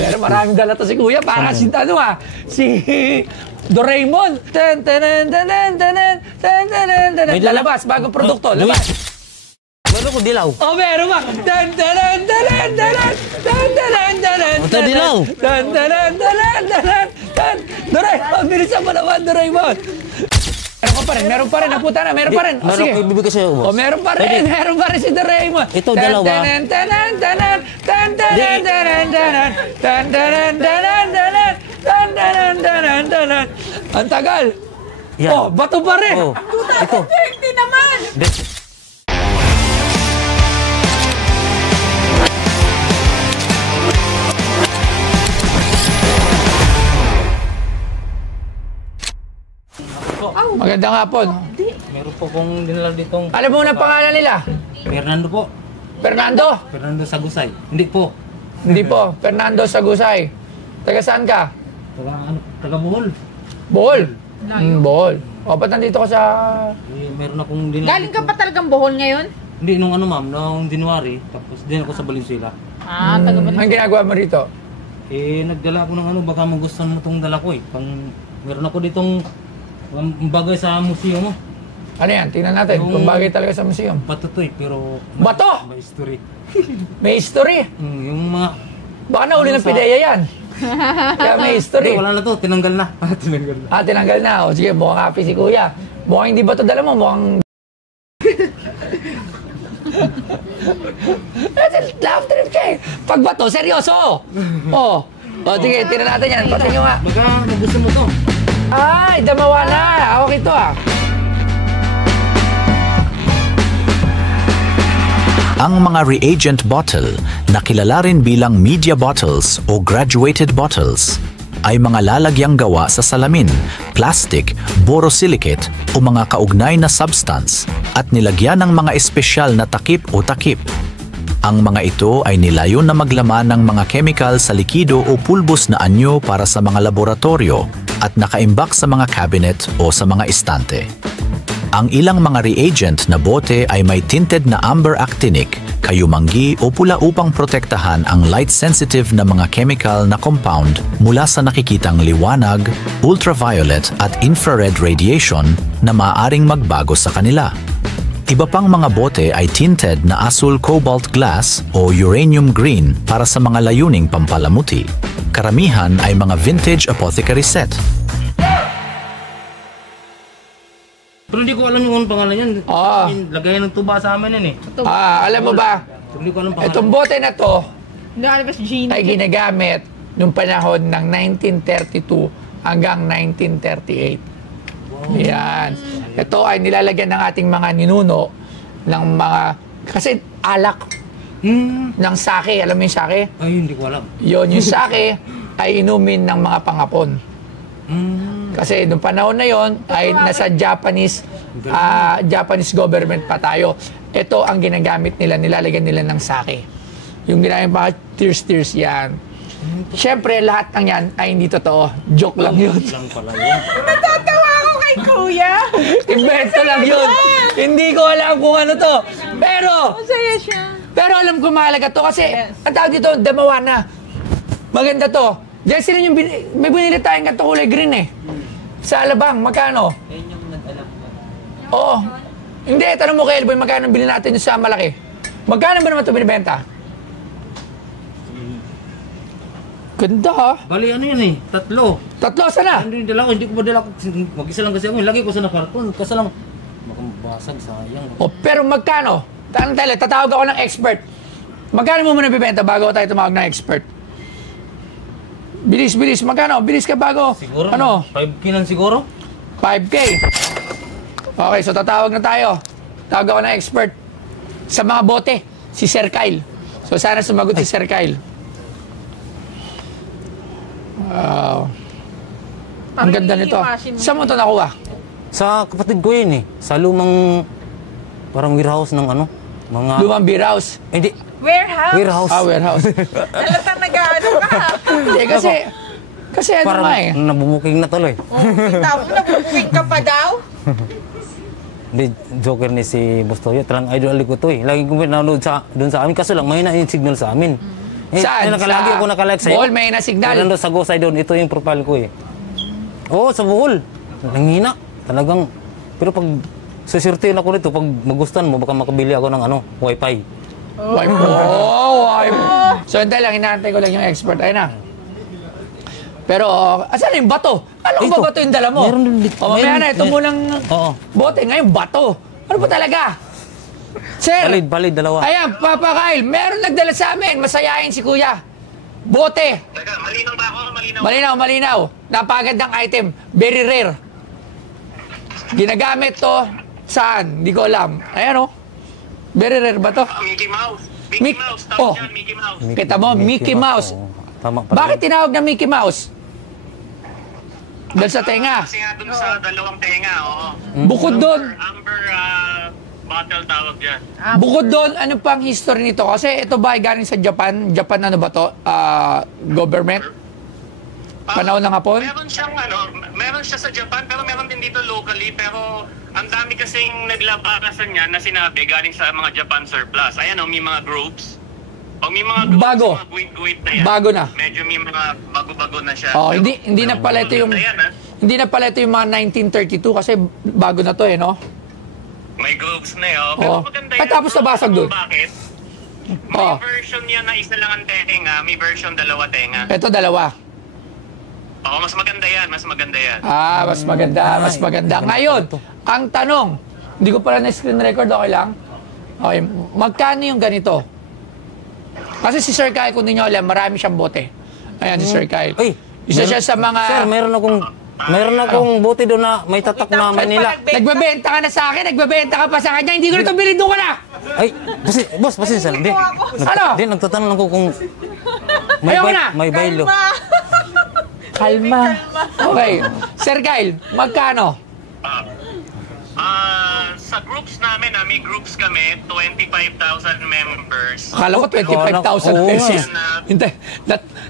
Pero maraming dala to si Kuya. Para si, ano si Doraemon. Lalabas, bagong produkto. Labas. Meron ko dilaw. Oh, meron ba? Dilaw. Doraemon, bilisan mo naman, Doraemon. Meron pa rin, naputa na, meron pa rin. Meron ko ibibigay sa'yo, boss. Oh, meron pa rin si Doraemon. Ito, dalawa. Ang tagal. Yan. Oh, bato pa rin. Oh, ito. Hindi naman. Magandang hapon. Meron po kong dinala ditong... Alam mo na pangalan nila? Fernando po. Fernando? Fernando Sagusay. Hindi po. Hindi po. Fernando Sagusay. Taga saan ka? Taga Bohol. Bohol? Bohol. O, ba't nandito ka sa... Meron akong dinala. Galing ka pa talagang Bohol ngayon? Hindi, nung ma'am, noong January. Tapos din ako sa Valenzuela. Taga Anong ginagawa mo rito? Nagdala ako ng baka magustuhan mo itong dala ko eh. Meron ako ditong bagay sa museo mo. Ano yan? Tingnan natin. Kung bagay talaga sa museum. Bato to eh, pero... Bato? May history. May history? Yung mga... Baka nauli ng pideya yan. Kaya may history. Wala na to, tinanggal na. Tinanggal na. Tinanggal na. O sige, mukhang happy si Kuya. Mukhang hindi ba ito dala mo? Mukhang... Laugh trip ka eh. Pag bato, seryoso. O, sige, tira natin yan. Pati nyo nga. Baka gusto mo to. Ay, damawa na. Okay to Ang mga reagent bottle na kilala rin bilang media bottles o graduated bottles ay mga lalagyang gawa sa salamin, plastic, borosilicate o mga kaugnay na substance at nilagyan ng mga espesyal na takip o takip. Ang mga ito ay nilayon na maglaman ng mga chemical sa likido o pulbos na anyo para sa mga laboratorio at nakaimbak sa mga cabinet o sa mga istante. Ang ilang mga reagent na bote ay may tinted na amber actinic, kayumanggi o pula upang protektahan ang light-sensitive na mga chemical na compound mula sa nakikitang liwanag, ultraviolet at infrared radiation na maaaring magbago sa kanila. Iba pang mga bote ay tinted na asul cobalt glass o uranium green para sa mga layuning pampalamuti. Karamihan ay mga vintage apothecary set. Pero hindi ko alam yung pangalan yan. Lagayan ng tuba sa amin yan eh. Alam mo ba? Hindi ko alam pangalan. Itong bote na to ay ginagamit noong panahon ng 1932 hanggang 1938. Wow. Yan. Ito ay nilalagyan ng ating mga ninuno ng mga... Kasi alak ng sake. Alam mo yung sake? Ay, hindi ko alam. Yun, yung sake ay inumin ng mga pangapon. Kasi noong panahon na yon ay nasa Japanese government pa tayo. Ito ang ginagamit nila, nilalagyan nila ng sake. Yung ginamit pa, tears yan. Siyempre, lahat ng yan ay hindi totoo. Joke lang yun. Natatawa ako kay Kuya. Invento lang yun. Hindi ko alam kung ano to. Masaya siya. Pero alam ko mahalaga to kasi ang tawag dito, damawana. Maganda to. Diyan sila yung may binili tayong ganito kulay green eh. Sa Alabang, magkano? Yan yung nag-alam ko. Oo. Hindi, tanong mo kay Elboy, magkano bilhin natin yung sa malaki? Magkano ba naman ito binibenta? Ganda ha? Bali ano yan eh, tatlo. Tatlo, sana? Hindi ko ba dala ko, mag-isa lang kasi ako, lagi ko sa nakarton, kasi lang, makambasag, sayang. Pero magkano? Tatawag ako ng expert. Magkano mo muna bibenta bago tayo tumawag ng expert? Bilis, magkano? Bilis ka bago. Siguro, ano? 5K lang siguro? 5K. Okay, so tatawag na tayo. Tawag ako ng expert. Sa mga bote, si Sir Kyle. So sana sumagot si Sir Kyle. Ang ganda nito. Saan mo ito nakuha? Sa kapatid ko yun eh. Sa lumang, parang warehouse ng ano. Mga... Lumang beer house? Hindi. Warehouse? Warehouse. Warehouse. Alatang nag-ano ka. Hindi, kasi ano parang nga eh. nabubuking na tuloy. Kita mo, nabubuking ka pa daw? Hindi, joker ni si Boss Toyo. Talagang idol ko to eh. Lagi kong pinanood doon sa amin. Kaso lang, mahina yung signal sa amin. Saan? Lagi ako nakalike sa'yo. Bohol, may na-signal. Pero nandun sa Gosay doon, ito yung profile ko eh. Oo, sa Bohol. Nangina. Talagang, pero pag susirtiin ako nito, pag magustuhan mo, baka makabili ako ng wifi. Wipe mo. Wipe. So, hindi lang, inaantay ko lang yung expert. Ayun na. Pero, asan yung bato? Ano Ito. ba bato yung dala mo? Meron din dito. O, mamaya na, ito munang Oo. bote. Ngayon, bato. Ano ba talaga? Sir, Valid, dalawa. ayan, Papa Kyle, meron nagdala sa amin. Masayain si Kuya. Bote. Teka, malinaw ba ako? Malinaw. Napakagandang item. Very rare. Ginagamit to saan? Hindi ko alam. Ayan o. Very rare ba to? Mickey Mouse. Mouse. Oh. Tawag yan, Mickey Mouse. Kita mo, Mickey Mouse. Oo. Tama pala. Bakit tinawag na Mickey Mouse? Dahil sa tenga. Kasi nga dun sa dalawang tenga, oo. Bukod doon, Amber bottle tawag yan. bukod doon, ano pang history nito? Kasi ito ba ay galing sa Japan? Japan ano ba to? Government? Panahon ng hapon? Meron siya sa Japan, pero meron din dito locally, pero ang dami kasing naglabakasan niya na sinabi galing sa mga Japan surplus. Ayan o, may mga groups. Pag may mga groups, Bago. mga guit-guit na yan. Bago na. Medyo may mga bago-bago na siya. Oh, Pero- hindi na pala ito yung Maganda yan, ha? hindi na pala ito yung mga 1932 kasi bago na to eh, no? May groups na yun. Pero Oo. maganda At tapos nabasag dun. Bakit? May Oo. version yan na isa lang ang tenga, may version dalawa tenga. Ito dalawa. Oo, mas maganda yan, mas maganda yan. Mas maganda, mas maganda. Ngayon, ang tanong, hindi ko pala na-screen record, okay lang? Okay, magkano yung ganito? Kasi si Sir Kyle, kung hindi nyo alam, marami siyang bote. Ayan, si Sir Kyle. Ay, Isa siya sa mga... Sir, meron akong buti doon na may tatak na Manila. Nagbebenta ka na sa akin, nagbebenta ka pa sa kanya, hindi ko na ito bilhin, doon ka na! Ay, boss, pasensya. Hindi. Ano? Hindi, nagtatanong lang ko kung Ayoko na. may bailo. Kalma. Okay. Sir Kyle, magkano? Sa groups namin, may groups kami, 25,000 members. Akala ko 25,000 Oo, pesos. Hindi,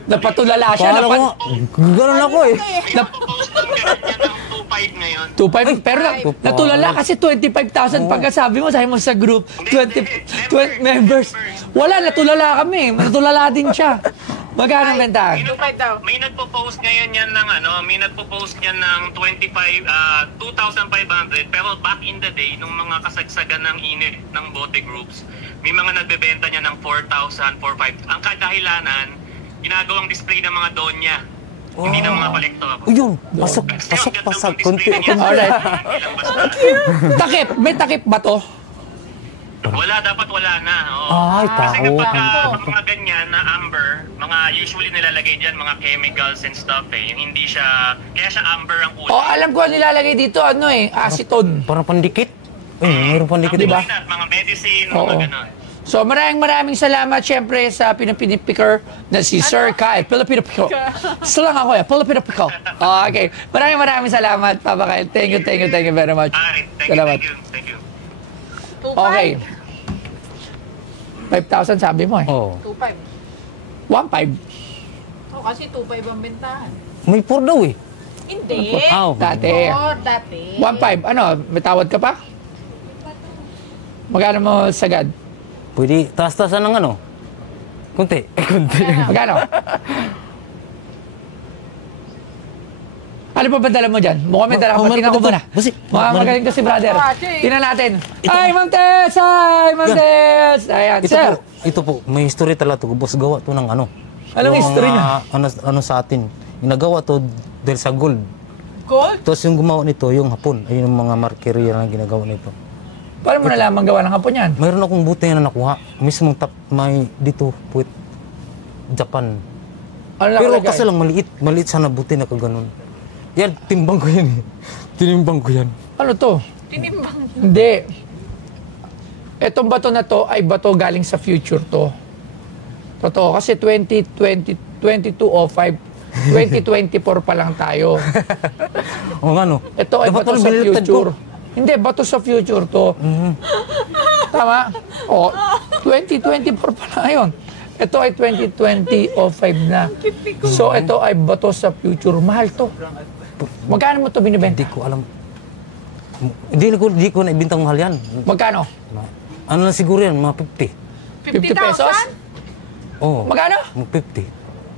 napatulala siya. Kala ko, gano'n ako eh. May nagpo-post ng ganyan yan ng 2.5 ngayon. 2.5, pero natulala kasi 25,000 pagkasabi mo, sabi mo sa group, 20 members. Wala, natulala kami. Natulala din siya. Magkano ang bentahan? May nagpo-post ngayon yan ng may nagpo-post yan ng 2,500, pero back in the day, nung mga kasagsagan ng init ng bote groups, may mga nagbebenta niya ng 4,000, 4,500. Ang kadahilanan, ginagawang display ng mga donya, hindi ng mga kolektor. Yun, pasok. Kunti. Alright. Takip, may takip ba to? Wala, dapat wala na. Oo. Ay, Kasi tao. kapag mga ganyan na amber, mga usually nilalagay dyan, mga chemicals and stuff eh. Yung hindi siya, kaya siya amber ang kulay. Oh, alam ko ang nilalagay dito, acetone. Parang pandikit. Mayroon pandikit. Diba? Mga medicine, Oo. mga ganon. So maraming salamat syempre sa pinipinipicker na si Sir Kyle. Filipino Pico. Salang ako Filipino Pico. Okay. Maraming salamat, Papa Kyle. Thank you very much. Alright, Salamat. thank you. Okay. 5,000 sabi mo eh. Oh. 2.5. 1,500. Oh, kasi 2.5 ang bentahan. May 4 daw eh. Hindi. Dati. Oh, dati. 1,500. Ano, may tawad ka pa? Magkano mo sagad? Pwede taas-taasan ng kunti. Kunti. Magkano? Ano pa ba dala mo dyan? Mukhang may dala ka pa. Tingnan ko muna. Mukhang magaling to si brother. Tingnan natin. Ay, Ma'am Tess! Hi, Ma'am Tess! Ayan, sir. Ito po, may history talaga to. Boss, gawa to ng Anong Yung history mga, sa atin. Ginagawa to dahil sa gold. Gold? Tapos yung gumawa nito, yung hapon. Ayun yung mga markery na ginagawa nito. Paano mo nalaman gawa ng hapon yan? Mayroon akong buti na nakuha. Mismong may dito, puwit, Japan. Ano lang Pero kalagay? kasi lang maliit sana buti na kaganon. Yan, timbang ko yan eh. Tinimbang ko yan. Ano to? Tinimbang. Hindi. Etong bato na to ay bato galing sa future to. Totoo. Kasi 2205, 2024 pa lang tayo. O nga no? Ito ay Dapat bato pala sa biniliktad future. Hindi, bato sa future to. Tama? O, 2024 pa lang ngayon. Ito ay 2005 na. So, ito ay bato sa future. Mahal to. Magkano mo to binibenta? Hindi ko alam. Hindi ko naibintang mahal yan. Magkano? Ano lang siguro yan, mga 50 50. pesos? Oo. Magkano? 50.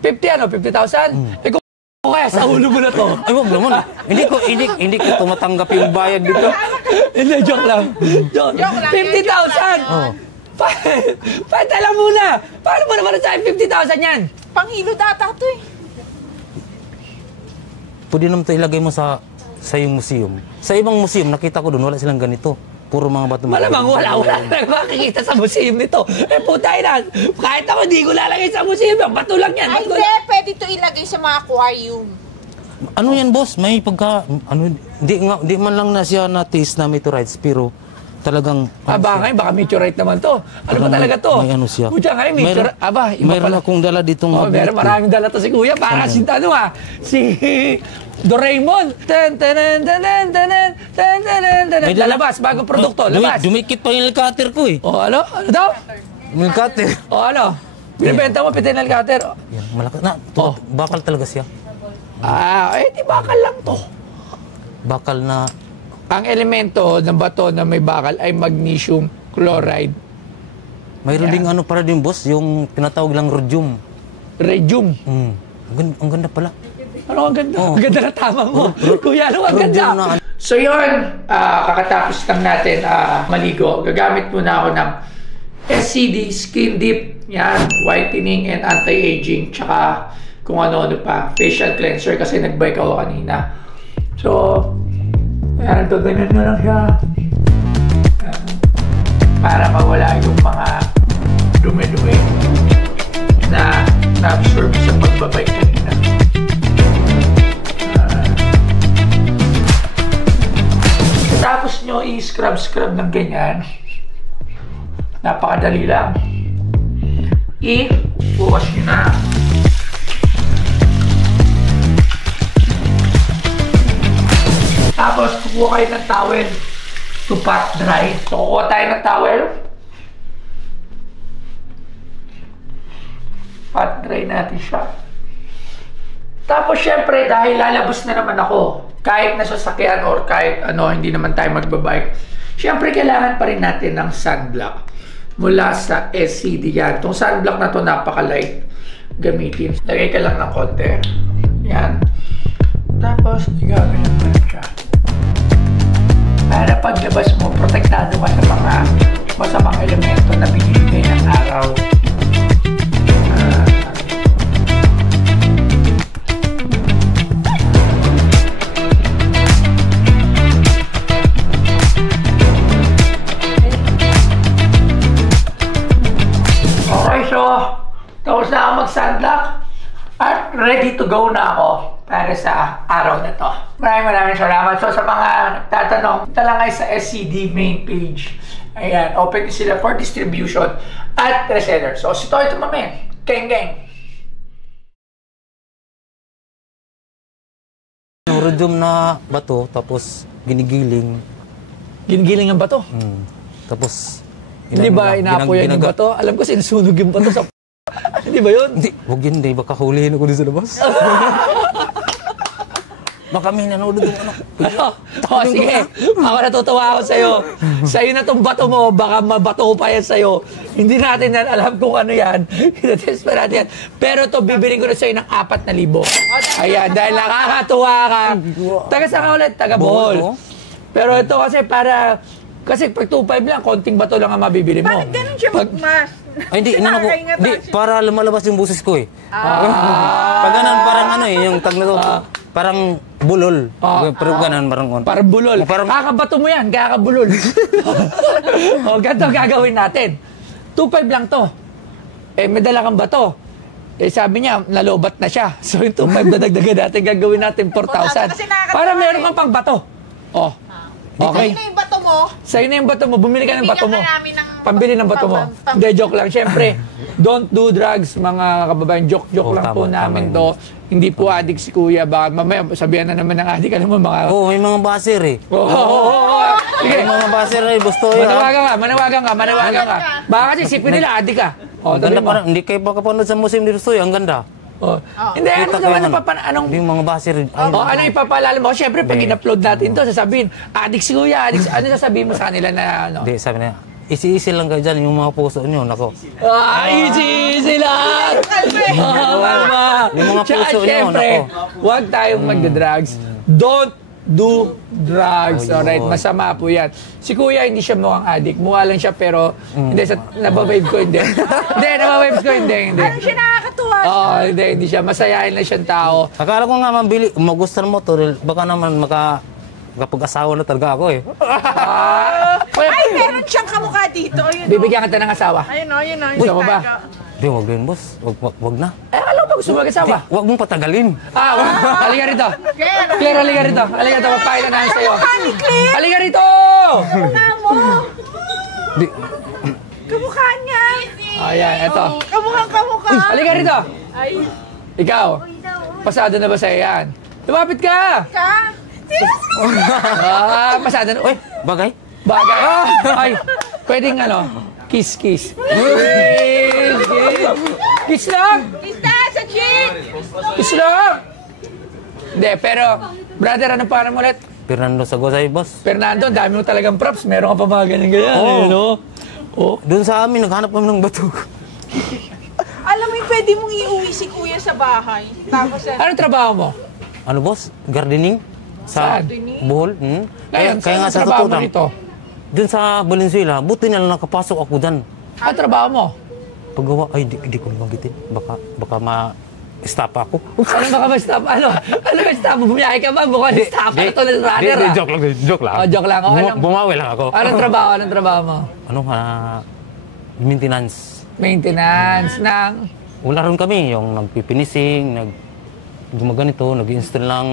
50 ano? 50,000? Eh kung kaya sa ulo mo na to. Ay, wag naman. Hindi ko tumatanggap yung bayad dito. Hindi, joke lang. Joke. Joke lang. 50,000! Oh. Alam muna! Paano mo naman sa 50,000 yan? Panghilo data to eh. Pwede naman ito ilagay mo sa yung museum. Sa ibang museum, nakita ko doon, wala silang ganito. Puro mga bato. Malamang wala na makikita sa museum nito. Eh putay na, kahit ako di ko lalagay sa museum, bato lang yan. Ay, hindi. Pwede to ilagay sa mga aquarium. Ano yan, boss? May pagka... Di man lang na siya na-taste na meteorites, pero talagang... Ngayon, baka meteorite naman to. Ano ba talaga to? May ano siya. Pucha ngayon, meteorite. Iba Mayroon pala. akong dala ditong... Meron maraming dala to si Kuya. Para si Doraemon. May dala- Lalabas, bagong produkto. Labas. Dumikit pa yung cutter ko eh. Ano? Ano daw? Yung cutter. Ano? Binibenta mo, pitinal cutter. Yan, malakas. Oh. Bakal talaga siya. Di bakal lang to. Bakal na... Ang elemento ng bato na may bakal ay magnesium chloride. Mayroon ding ano para din, boss, yung tinatawag lang rhodium. Rhodium. Ang ganda pala. Ano ang ganda? Oh. Ang ganda na tama mo. Kuya, ano ang Rhodium ganda? na- So yun, kakatapos lang natin maligo. Gagamit muna ako ng SCD Skin Deep. Yan, whitening and anti-aging. Tsaka kung ano-ano pa. Facial cleanser kasi nag-bike ako kanina. So, yan, ganyan mo lang siya. Yan. Para mawala yung mga dumi-dumi na na-absorb sa pagbabike kanina. Tapos nyo i-scrub ng ganyan. Napakadali lang. I-wash nyo na. Tapos kukuha kayo ng towel to pat dry. So kukuha tayo ng towel. Pat dry natin siya. Tapos syempre dahil lalabas na naman ako, kahit nasa sasakyan or kahit ano, hindi naman tayo magbabike, syempre kailangan pa rin natin ng sunblock mula sa SCD yan. Itong sunblock na to napaka-light gamitin. Lagay ka lang ng konti. Yan. Tapos igaganyan pa rin siya. Para paglabas mo, protektado ka sa mga masamang elemento na binibigay ng araw. Tapos na ako mag-sunblock at ready to go na ako para sa araw na to. Maraming salamat. So sa mga nagtatanong, punta lang kayo sa SCD main page. Ayan, open sila for distribution at reseller. So si Toy Tumamen, Keng. Rhodium na bato, tapos ginigiling. Ginigiling ang bato? Tapos... Hindi ba inaapoyan yung bato? Alam ko sinusunog yung bato sa... Hindi ba yun? Hindi, huwag yun, hindi. Baka hulihin ako din sa labas. Baka may nanonood yung ano. Sige. Ako natutuwa ako sa'yo. Sa'yo na tong bato mo, baka mabato pa yan sa'yo. Hindi natin yan alam kung ano yan. Hinatest pa natin yan. Pero to bibiling ko na sa'yo ng 4,000. Ayan, dahil nakakatuwa ka. Taga saan ka ulit? Taga Bohol. Pero ito kasi para... Kasi pag 2.5 lang, konting bato lang ang mabibili mo. Bakit ganun siya magmas? Ay, hindi, inano ko. Hindi, para lumalabas yung buses ko eh. Pag ganun, parang ano eh, yung tag na to, parang bulol. Pero ganun, parang on. Parang bulol. Kakabato mo yan, kakabulol. Ganito gagawin natin. 2.5 lang to. May dala kang bato. Sabi niya, nalobat na siya. So yung 2.5 na dagdagan natin, gagawin natin 4,000. Para meron kang pang bato. Okay. Sa'yo na yung bato mo. Sa'yo na yung bato mo. Bumili ka ng bato mo. Bibigyan ka namin ng... Pambili ng bato mo. Hindi, joke lang. Siyempre, don't do drugs, mga kababayan. Joke lang po namin to. Hindi po addict si Kuya. Baka mamaya sabihan na naman ng addict. Alam mo, mga... May mga baser eh. Sige. May mga baser eh, gusto yun. Manawagan ka. Baka kasi isipin nila addict ka. Ganda parang, hindi kayo makapanood sa museum dito ang ganda. Hindi, ano naman anong... Yung mga baser. Ano ipapaalala mo? Siyempre, pag in-upload natin to, sasabihin, addict si Kuya, addict. Ano sasabihin mo sa kanila na ano? Hindi, sabi na, easy lang kayo dyan, yung mga puso nyo, nako. Easy lang! Yung mga puso nyo, Siyempre, nako. huwag tayong magda-drugs. Don't do drugs. Oh, Alright, yun. masama po yan. Si Kuya, hindi siya mukhang addict. Mukha lang siya, pero hindi, nabavibe ko, hindi. Hindi, nabavibe ko, hindi. Ano siya nakakatuwa? Oo, hindi siya. Masayahin lang siyang tao. Akala ko nga mabili, magustuhan mo to, baka naman kapag-asawa na talaga ako eh. Ay, meron siyang kamukha dito. Ayun, Bibigyan kita ng asawa. Ayun o, ayun o. Gusto mo ba? Di, wag din boss, wag na. Alam mo, gusto mo mag-asawa? Wag mong patagalin. Halika rito. Claire, halika rito. Halika rito, magpahit na sa'yo. Kamukha ni Claire. Halika rito! Kamukha mo. Di, Kamukha niya. Ayan, eto. Kamukha. Halika rito. Ay, Ikaw, pasado na ba sa'yo yan? Lumapit ka! ka. Pasado na. Uy, bagay? bagay. Ay, pwedeng kiss. Kiss lang! Kita sa chin. Kiss lang! Hindi, pero, brother, ano pangalan mo ulit? Fernando Sagosay, boss. Fernando, ang dami mo talagang props. Meron ka pa mga ganyan-ganyan. Oo. Eh, no? Oh. Doon sa amin, naghanap kami ng bato. Alam mo, pwede mong iuwi si Kuya sa bahay. Tapos, Anong trabaho mo? Ano, boss? Gardening? Sa Saan? Bohol? Ngayon, Kaya nga saan sa ang trabaho totoo mo lang, nito? doon sa Valenzuela, buti na lang nakapasok ako doon. Anong trabaho mo? Paggawa, ay, di ko magitin. Baka ma-stop ako. Ano baka ma-stop? Ano ba stop? Bumiyahe ka ba? Mukhang stop. Ano to, brother? Joke lang. Oh, joke lang. Oh, Bumawi lang ako. Anong trabaho mo? Maintenance. Maintenance ng... Wala rin kami, yung nagpipinising, gumaganito, nag-install ng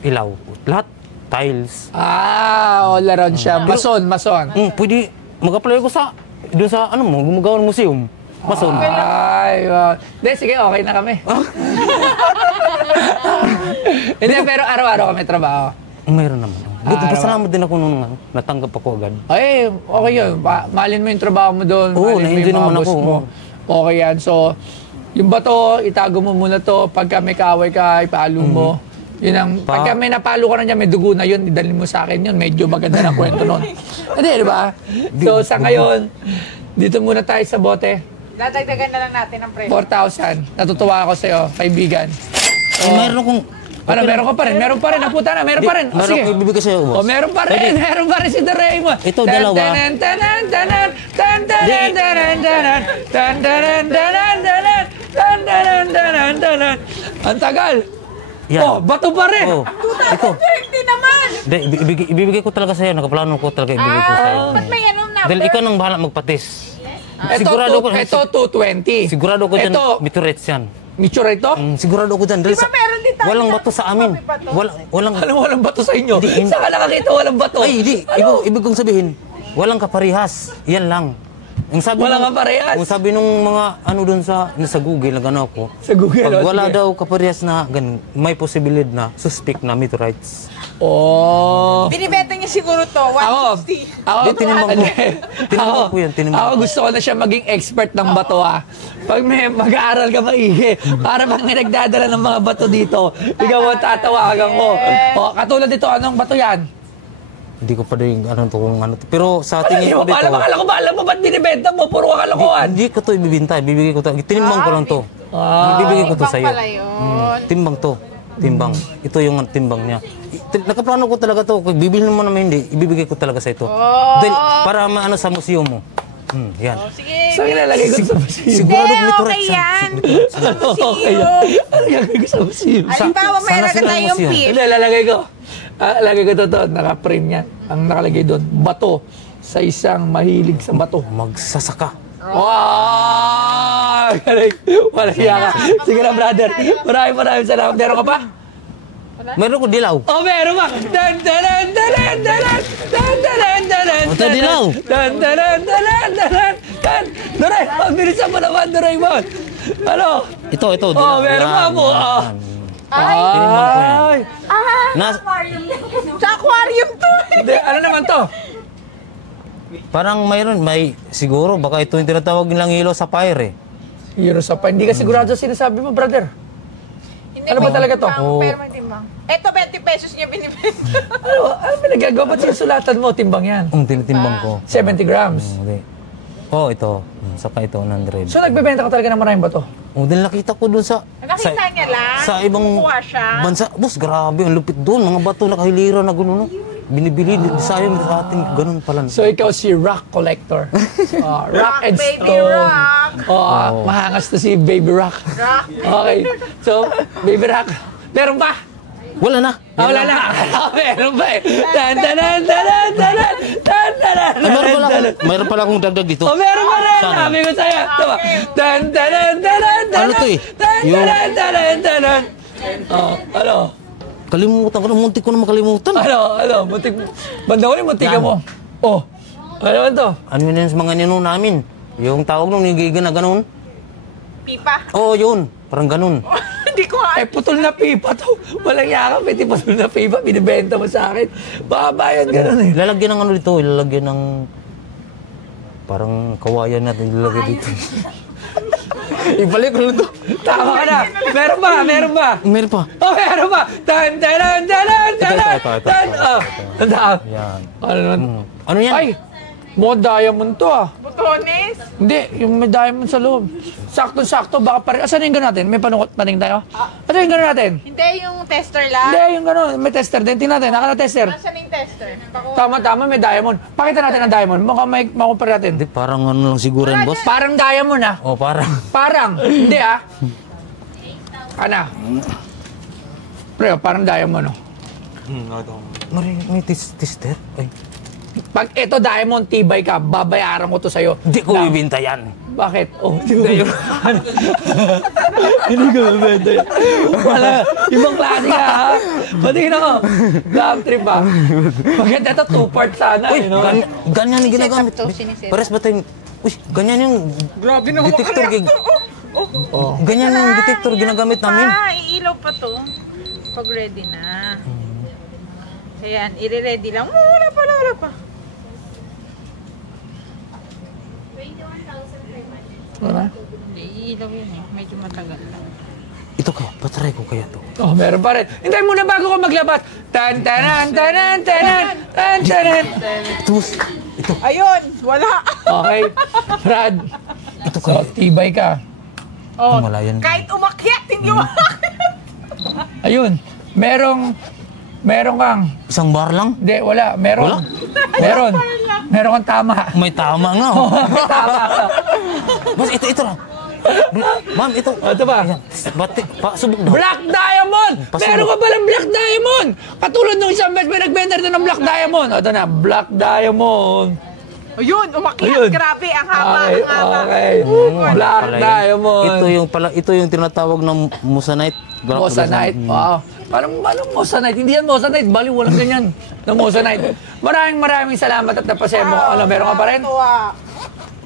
ilaw. Lahat. Tiles. all around siya. Mason. Pwede mag-apply ko doon sa, gumagawa ng museum. Mason. Ay, wow. Hindi, sige, okay na kami. Hindi, pero araw-araw kami trabaho. Mayroon naman. Pasalamat din ako nung natanggap ako agad. Ay, okay yun. Mahalin mo yung trabaho mo doon. Oo, mahalin mo yung na-enjoy mga naman boss ako. mo. Okay yan. So, yung bato, itago mo muna to. Pagka may kaaway ka, ipalo mo. Yun ang, pagka may napalo ka na dyan, may dugo na yun, idalhin mo sa akin yun. Medyo maganda na kwento nun. Hindi, di ba? So, sa ngayon, dito muna tayo sa bote. Dadagdagan na lang natin ang presyo. 4,000. Natutuwa ako sa'yo, kaibigan. Mayroon akong... Meron ka pa rin. Meron pa rin. Naputa na. Meron pa rin. Meron Sige. akong ibibigay sa'yo, boss. Meron pa rin. Meron pa rin si Doraemon. Ito, dalawa. Ang tagal. Yan. Oh, bato pa rin. Oh, ito. Hindi naman. Hindi, ibibigay ko talaga sa'yo. Nakaplano ko talaga ibigay ko sa'yo. Ba't may anong number? Dahil ikaw nang bahala magpatis. Ito 220. Sigurado ko dyan, Ito, miturates yan. Mitsura ito? Sigurado ko dyan. Dahil Di ba meron din tayo walang na- bato sa amin. May bato? Walang... Alam mo, walang bato sa inyo. Hindi. Saan ka nakakita walang bato? Ay, hindi. Ano? Ibig kong sabihin, walang kaparihas. Yan lang. Yung sabi Walang kaparehas? Yung sabi nung mga doon sa Google, na gano'n ako. Sa Google, Pag wala sige. daw kaparehas na ganun, may posibilidad na suspect na meteorites. Oh. Binibenta niya siguro to, 160. Ako, Hindi, tinimbang ko. Hindi. Tinimbang ko yun, tinimbang Ako ko. gusto ko na siya maging expert ng bato Pag may mag-aaral ka maigi, para pag may nagdadala ng mga bato dito, ikaw ang tatawagan ko. O, katulad dito, anong bato yan? Hindi ko pa rin kung ano to. Pero sa tingin ko dito, Akala ko ba alam mo ba't binibenta mo? Puro kalokohan. hindi ko to ibibinta. Ibibigay ko to. Tinimbang ko lang to. Ibibigay ko to Timbang sa'yo. pala yun. Timbang to. Timbang. Ito yung timbang niya. Nakaplano ko talaga to. Kung bibilhin mo naman hindi, ibibigay ko talaga sa ito. Dahil para maano sa museum mo. Yan. Sige. So, ilalagay ko sa museum. Sigurado Hindi, meteorites okay yan. yan. Okay yan. Ano gagawin ko sa museum? Halimbawa, Sana meron ka sila tayong museum. fish. Hindi, lalagay ko. Lagay ko to, naka-frame yan. Ang nakalagay doon, bato sa isang mahilig sa bato. Magsasaka. Wow! Galing. Walang yaka. Sige na, brother. Maraming salamat. Meron ka pa? Meron ko dilaw. Oh, meron pa. Dan, dan, dan, dan, dan, dan, dan, dan, Ito, dilaw. Dan, dan, dan, dan, dan, dan. Doray, pagbilisan mo naman, Doraemon. Ano? Ito, Oh, dilaw. meron pa po. Oh. Tinimbang ko yan. Ay. Sa aquarium to. Hindi, ano naman to? Parang may siguro, baka ito yung tinatawag nilang yellow sapphire eh. Hero sa pa. Hindi ka sigurado sa sinasabi mo, brother. Hindi, Ano ba may talaga to? timbang, Oo. pero may timbang. Ito, 20 pesos niya binibenta. Ano ba nagagawa? Ba't sinusulatan mo? Timbang yan. Ang tinitimbang ko. 70 grams. Hindi. Ito. Saka ito, 100. So nagbebenta ka talaga ng maraming bato? Dahil nakita ko doon sa... Nakita niya lang. Sa ibang Kukuha siya. bansa. Boss, grabe. Ang lupit doon. Mga bato nakahilira na gano'n. No? Binibili. Sayang sa ating ganun pala. So ikaw si rock collector. Rock and Baby stone. rock. Mahangas na si Baby Rock. Rock. Okay. So, Baby Rock. Meron ba? Wala na. Wala na. Meron ba eh? Tan tanan tanan tanan tan tanan. Mayroon pala akong dagdag dito. Meron pa rin. Saan? Sabi ko sa'yo. Diba? Tan tanan tanan tanan. Ano to eh? Tan tanan tanan tanan. Ano? Kalimutan ko na. Muntik ko na makalimutan. Ano? Muntik. Banda ko rin, muntik ka Yan. mo. Ano naman to? Ano yun sa mga ninong namin? Yung tawag nung nigigan na ganun? Pipa. Yun. Parang ganun. Hindi ko nga. Putol na pipa to. Walang yakap, pwede putol na pipa, binibenta mo sa akin. Baka bayan ganun eh. Lalagyan ng ano dito, ilalagyan ng parang kawayan natin ilalagay dito. Ibalik ko lang to. Tama ka na. Meron ba? Meron pa. Meron ba? Tan, tanan, tanan, tanan, Ito. tan. Tandaan. Yan. Ano naman? Ano yan? Ay, mo diamond to ah. Butones. Hindi, yung may diamond sa loob. Sakto-sakto, baka parin. Asan yung gano'n natin? May paning tayo? Asan yung gano'n natin? Hindi, yung tester lang. Hindi, yung gano'n. May tester din. Tingnan natin. Naka-tester. Nasaan yung tester? Tama, may diamond. Pakita natin ang diamond. Mukhang may makumpara natin. Hindi, parang ano lang siguro yan, boss. Parang diamond ah. Parang. Parang. Hindi ah. Ano? Pre, parang diamond oh. May tester? Ay. Pag ito diamond, tibay ka, babayaran ko to sa'yo. Hindi ko ibinta yan. Bakit? Hindi yun. Hindi ko mabenta yan. Wala, ibang klase ka ha. Patingin ako. Love trip ha. Maganda ito, 2 parts sana. Uy, ganyan yung ginagamit. Pares ba tayong... Uy, ganyan yung detector. Ganyan yung detector ginagamit namin. Iilaw pa to. Pag ready na. Ayan, i-ready lang. Wala pa. Wala? Hindi, iilaw yun eh. Medyo matagal lang. Ito kaya, patry ko kaya to. Meron pa rin. Hintay muna bago ko maglabas. Tan, tanan, tanan, tanan, tan, tanan. Ito, boss. Ito. Ayun, wala. Okay, Brad. Ito So, kaya. tibay ka. Wala yan. Kahit umakyat, hindi umakyat. Ayun, meron kang, Isang bar lang? hindi, wala, meron. Wala? Meron kang tama. May tama nga. Oh. Tama ka. Boss, ito lang. Ma'am, ito. Ito ba? Batik, subok daw. Black Diamond! Pasunod. Meron ka palang Black Diamond! Katulad nung isang beses may nagbenta rin ng Black Diamond. Ito na, Black Diamond. Ayun, umakyat. Ayun. Grabe, ang haba, Okay, ang haba. okay. Black Pala yun. Diamond. Ito yung tinatawag ng Moissanite. Moissanite. Wow. Anong Moissanite? Hindi yan Moissanite. Baliw, walang ganyan. Na Moissanite. Maraming salamat at napasaya mo. Ano, meron ka pa rin?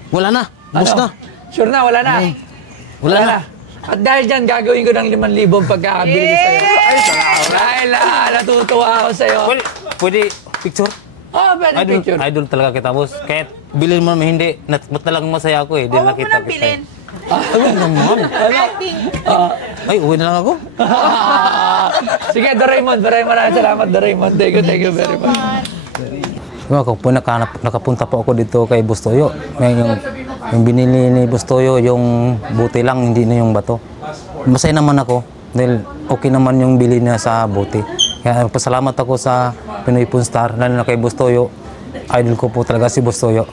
Wala na. Bus Ano? na. Sure na, wala na. Wala na. At dahil dyan, gagawin ko ng 5,000 pagkakabili ko sa'yo. Ay, salamat. Dahil natutuwa ako sa'yo. Pwede picture? Pwede picture. Idol talaga kita, boss. Kahit bilhin mo naman hindi, ba't talagang masaya ako eh. Di Huwag mo nakita nang kita. bilhin. Ano naman? Acting. Ay, uwi na lang ako. Sige, Doraemon. Maraming salamat, Doraemon. Thank you very much. Ako po nakapunta po ako dito kay Bustoyo. Yung binili ni Bustoyo, yung buti lang, hindi na yung bato. Masaya naman ako dahil okay naman yung bili niya sa buti. Kaya pasalamat ako sa Pinoy Porn Star, lalo na kay Bustoyo. Idol ko po talaga si Bustoyo.